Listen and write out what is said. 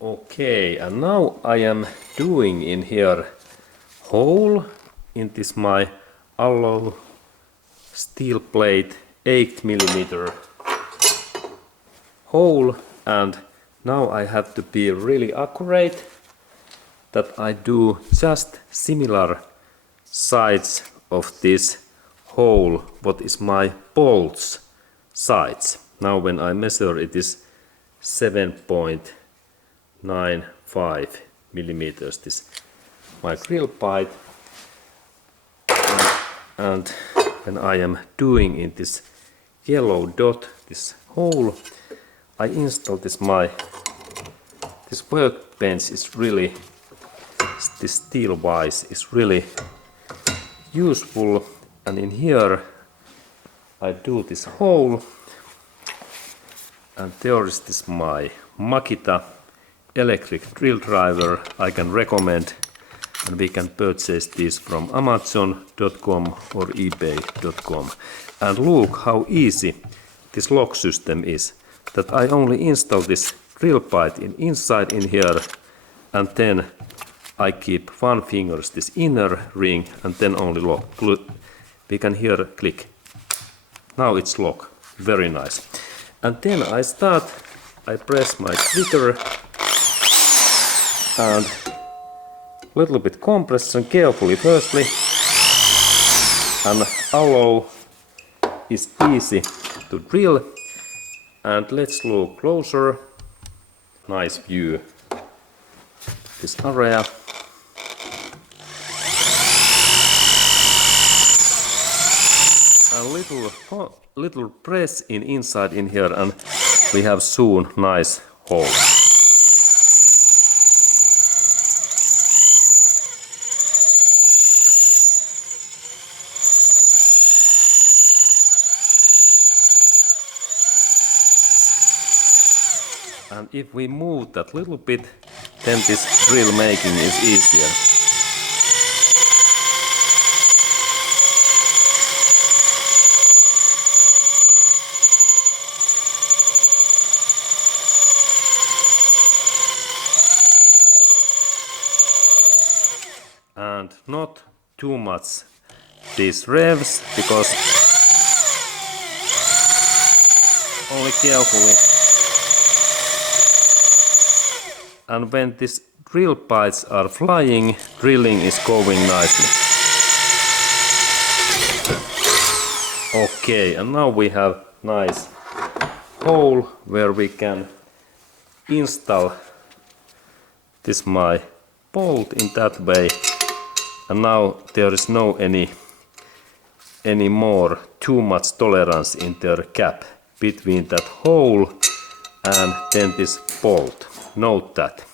Okay, and now I am doing in here hole in this my alloy steel plate 8mm hole, and now I have to be really accurate that I do just similar sides of this hole what is my bolts sides. Now when I measure it is 7.95 millimeters this my drill bite, and when I am doing in this yellow dot this hole, I install this this workbench is really, this steel wise is really useful, and in here I do this hole, and there is this my Makita Electric drill driver. I can recommend, and we can purchase this from Amazon.com or eBay.com. And look how easy this lock system is, that I only install this drill bite inside in here, and then I keep one finger this inner ring and then only lock. We can here click. Now it's lock. Very nice. And then I press my trigger and little bit compression carefully firstly, and alloy is easy to drill. And let's look closer. Nice view this area. A little press inside in here, and we have soon nice hole. And if we move that little bit, then this drill making is easier. And not too much these revs, because only carefully. And when these drill bites are flying, drilling is going nicely. Okay, and now we have nice hole where we can install this my bolt in that way. And now there is no any more too much tolerance in their gap between that hole and then this bolt. Note that.